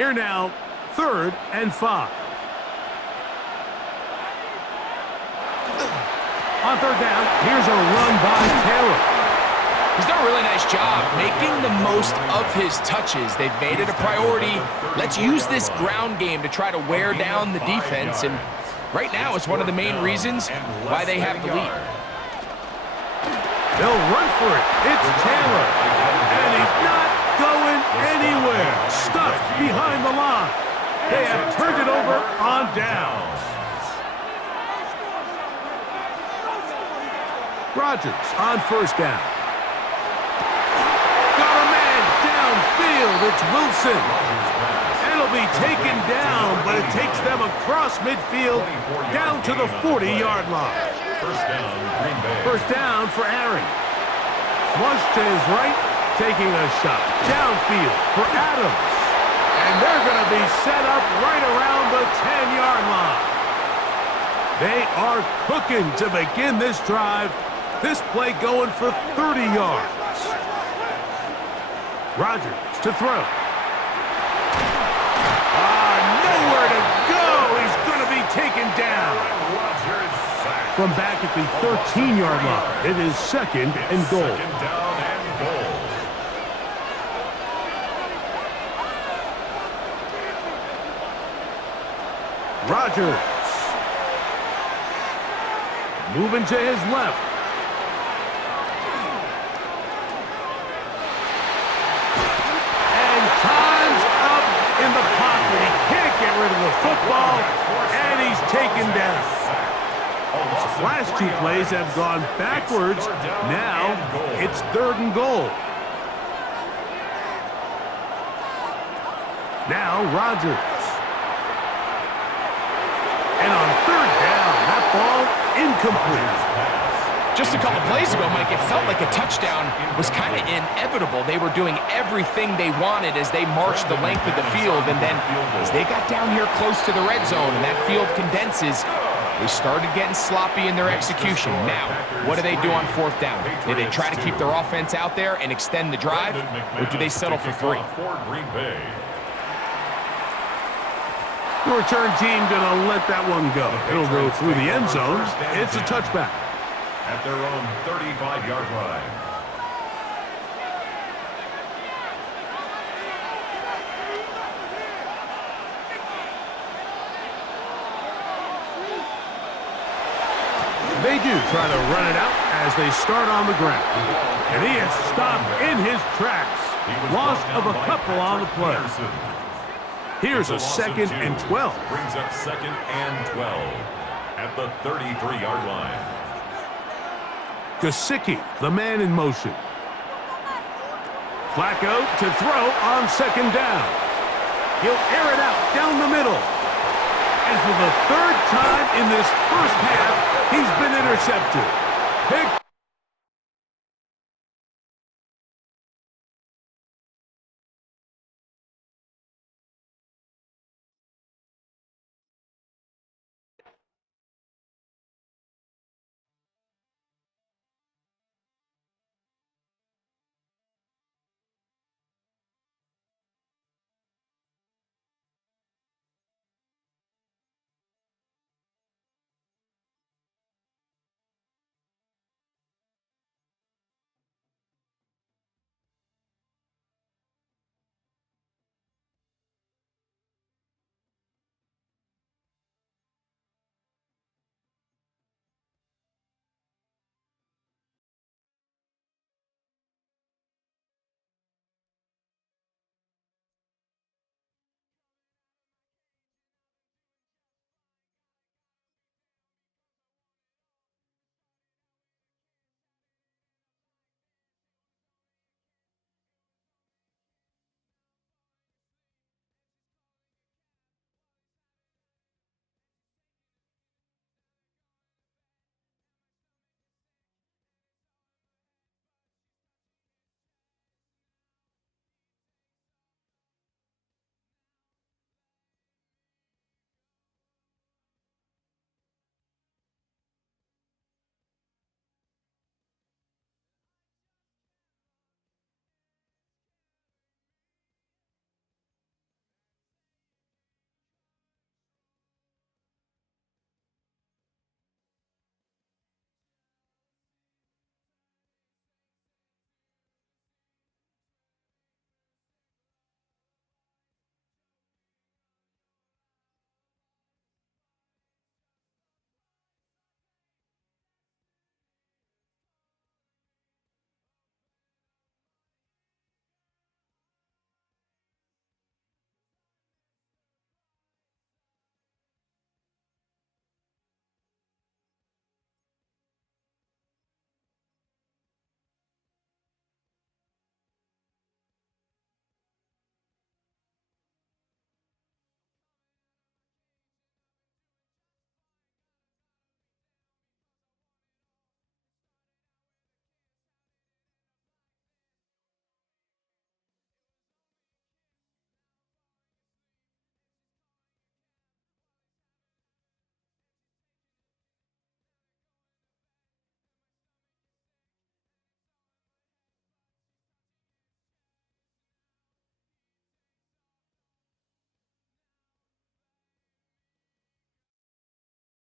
Here now, 3rd and 5. On 3rd down, here's a run by Taylor. He's done a really nice job making the most of his touches. They've made it a priority. Let's use this ground game to try to wear down the defense, and right now it's one of the main reasons why they have the lead. They'll run for it. It's Taylor, and he's not going anywhere. Stuffed behind the line. They have turned it over on downs. Rodgers on 1st down. Got a man downfield. It's Wilson. And it'll be taken down, but it takes them across midfield down to the 40-yard line. 1st down for Aaron. Flush to his right, taking a shot. Downfield for Adams. And they're going to be set up right around the 10-yard line. They are cooking to begin this drive. This play going for 30 yards. Rodgers to throw. Nowhere to go. He's going to be taken down. From back at the 13-yard line, it is 2nd and goal. Rodgers. Moving to his left. In the pocket, he can't get rid of the football, and he's taken down. His last 2 plays have gone backwards. Now it's 3rd and goal. Now Rodgers. And on 3rd down, that ball incomplete. Just a couple plays ago, Mike, it felt like a touchdown was kind of inevitable. They were doing everything they wanted as they marched the length of the field, and then as they got down here close to the red zone and that field condenses, they started getting sloppy in their execution. Now, what do they do on 4th down? Do they try to keep their offense out there and extend the drive, or do they settle for 3? The return team going to let that one go. It'll go through the end zone. It's a touchback. At their own 35-yard line. They do try to run it out as they start on the ground. And he is stopped in his tracks. Loss of a couple on the play. Here's a 2nd and 12. Brings up 2nd and 12 at the 33-yard line. Gesicki, the man in motion. Flacco to throw on 2nd down. He'll air it out down the middle. And for the 3rd time in this first half, he's been intercepted. Pick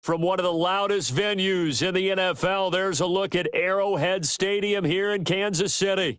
From one of the loudest venues in the NFL, there's a look at Arrowhead Stadium here in Kansas City.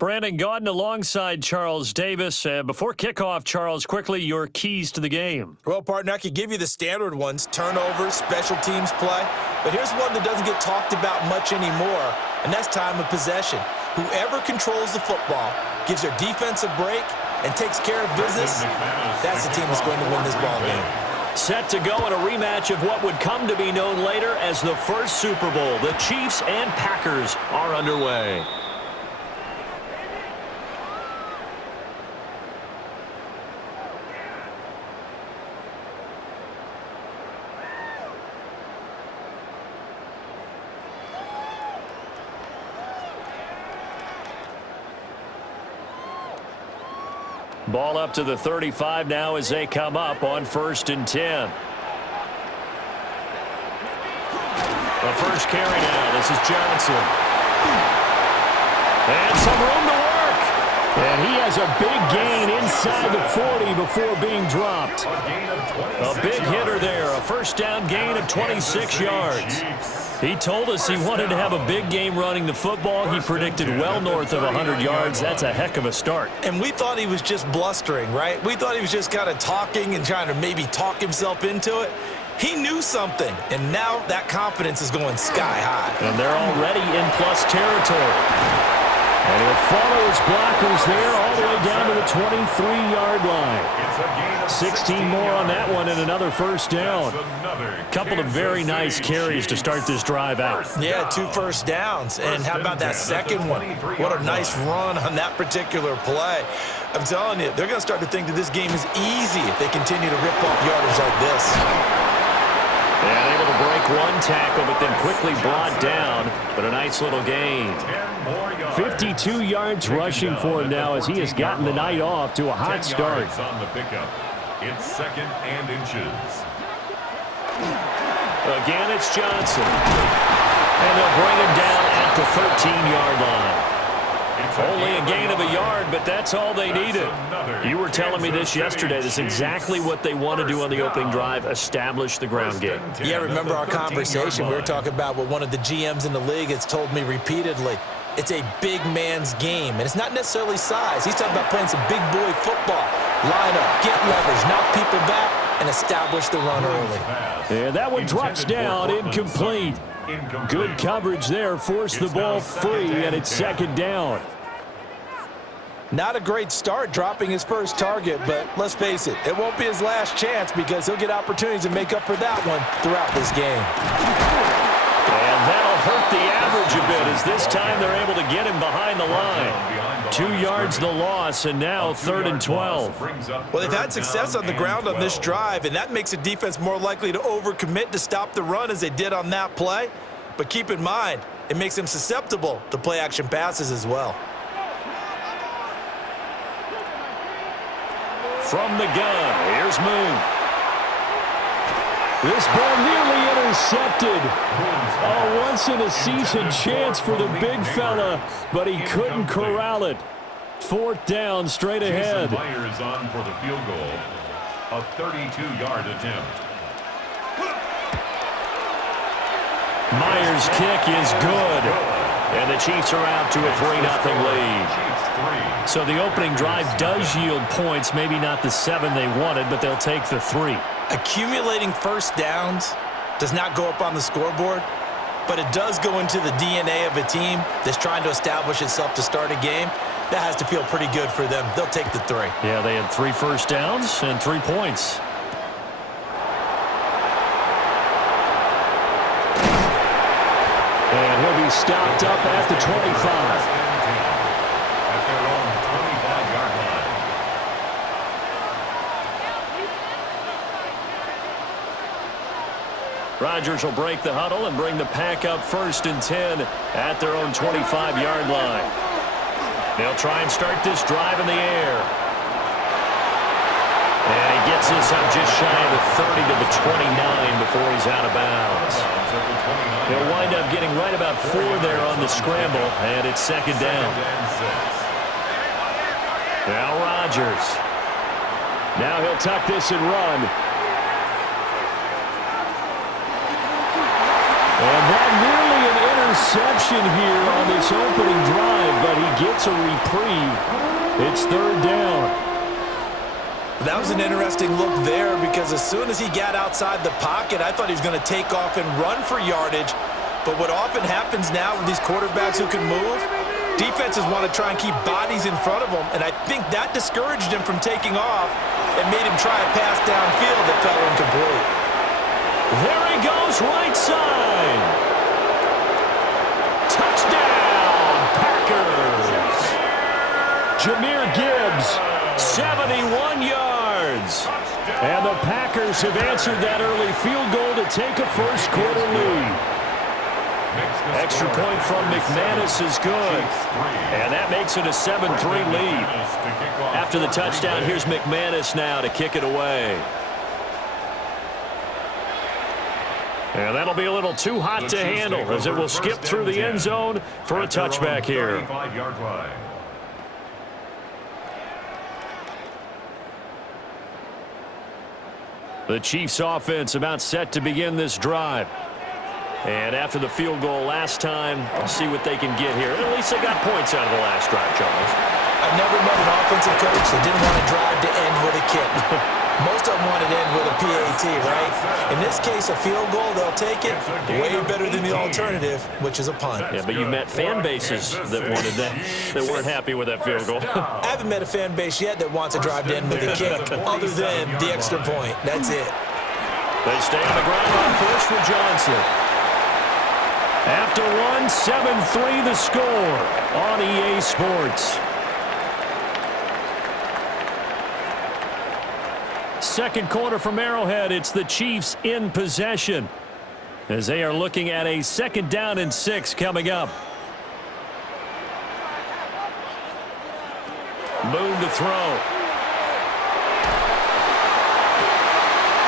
Brandon Gaudin alongside Charles Davis. Before kickoff, Charles, quickly your keys to the game. Well, partner, I could give you the standard ones, turnovers, special teams play. But here's one that doesn't get talked about much anymore, and that's time of possession. Whoever controls the football, gives their defense a break, and takes care of business, that's the team that's going to win this ball game. Set to go in a rematch of what would come to be known later as the first Super Bowl. The Chiefs and Packers are underway. Ball up to the 35 now as they come up on 1st and 10. The first carry now. This is Johnson. And some room to work. And he has a big gain inside the 40 before being dropped. A big hitter there. A first down gain of 26 yards. He told us he wanted to have a big game running the football. He predicted well north of 100 yards. That's a heck of a start. And we thought he was just blustering, right? We thought he was just kind of talking and trying to maybe talk himself into it. He knew something, and now that confidence is going sky high. And they're already in plus territory. And he'll follow his blockers there all the way down to the 23-yard line. 16 more on that one and another first down. Couple of very nice carries to start this drive out. Yeah, 2 first downs. And how about that second one? What a nice run on that particular play. I'm telling you, they're going to start to think that this game is easy if they continue to rip off yardage like this. And able to break one tackle, but then quickly brought down. But a nice little gain. 52 yards rushing for him now as he has gotten the night off to a hot start. On the pickup. It's 2nd and inches. Again, it's Johnson. And they'll bring him down at the 13-yard line. Only a gain of a yard, but that's all they needed. You were telling me this yesterday. This is exactly what they want to do on the opening drive, establish the ground game. Yeah, remember our conversation. We were talking about what one of the GMs in the league has told me repeatedly. It's a big man's game, and it's not necessarily size. He's talking about playing some big boy football. Line up, get leverage, knock people back, and establish the run early. And that one drops down, incomplete. Good coverage there, forced the ball free, and it's 2nd down. Not a great start dropping his first target, but let's face it, it won't be his last chance because he'll get opportunities to make up for that one throughout this game. And that'll hurt the average a bit as this time they're able to get him behind the line. 2 yards the loss, and now 3rd and 12. Well, they've had success on the ground on this drive, and that makes a defense more likely to overcommit to stop the run as they did on that play. But keep in mind, it makes them susceptible to play-action passes as well. From the gun, here's Moon. This ball nearly intercepted. A once-in-a-season chance for the big fella, but he couldn't corral it. 4th down, straight ahead. Myers on for the field goal. A 32-yard attempt. Myers' kick is good. And the Chiefs are out to a 3-0 lead. So the opening drive does yield points, maybe not the 7 they wanted, but they'll take the 3. Accumulating first downs does not go up on the scoreboard, but it does go into the DNA of a team that's trying to establish itself to start a game. That has to feel pretty good for them. They'll take the 3. Yeah, they had 3 first downs and 3 points. And he'll be stopped up at the 25. At their own 25-yard line. Rodgers will break the huddle and bring the pack up 1st and 10 at their own 25-yard line. They'll try and start this drive in the air. And he gets this up just shy of the 30 to the 29 before he's out of bounds. He'll wind up getting right about 4 there on the scramble, and it's 2nd down. Now Rodgers. Now he'll tuck this and run. interception here on this opening drive, but he gets a reprieve. It's third down. That was an interesting look there because as soon as he got outside the pocket, I thought he was going to take off and run for yardage. But what often happens now with these quarterbacks who can move, defenses want to try and keep bodies in front of them, and I think that discouraged him from taking off and made him try a pass downfield that fell incomplete. There he goes, right side. Touchdown, Packers. Jahmyr Gibbs, 71 yards. And the Packers have answered that early field goal to take a first quarter lead. Extra point from McManus is good. And that makes it a 7-3 lead. After the touchdown, here's McManus now to kick it away. And that'll be a little too hot to handle as it will skip through the end zone for a touchback here. The Chiefs offense about set to begin this drive. And after the field goal last time, we'll see what they can get here. At least they got points out of the last drive, Charles. I've never met an offensive coach that didn't want to drive to end with a kick. Most of them want to end with a PAT, right? In this case, a field goal, they'll take it. Way better than the alternative, which is a punt. Yeah, but you met fan bases that wanted that, that weren't happy with that field goal. I haven't met a fan base yet that wants to drive to end with a kick, other than the extra point. That's it. They stay on the ground on first for Johnson. After one, 7-3 the score on EA Sports. Second quarter from Arrowhead, it's the Chiefs in possession as they are looking at a 2nd down and 6 coming up. Moon to throw.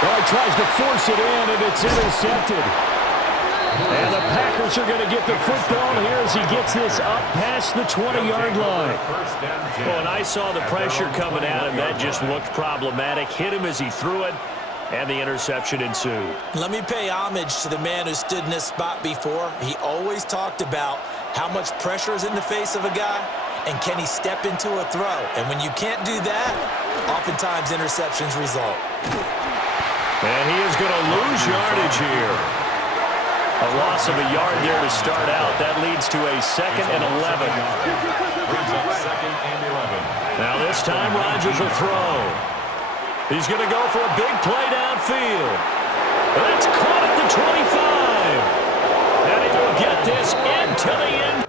Well, he tries to force it in, and it's intercepted. And the Packers are going to get the football here as he gets this up past the 20-yard line. Well, and I saw the pressure coming at him. That just looked problematic. Hit him as he threw it, and the interception ensued. Let me pay homage to the man who stood in this spot before. He always talked about how much pressure is in the face of a guy, and can he step into a throw. And when you can't do that, oftentimes interceptions result. And he is going to lose yardage here. A loss of a yard there to start out. That leads to a 2nd and 11. Now this time Rodgers will throw. He's going to go for a big play downfield. That's caught at the 25. And he will get this into the end.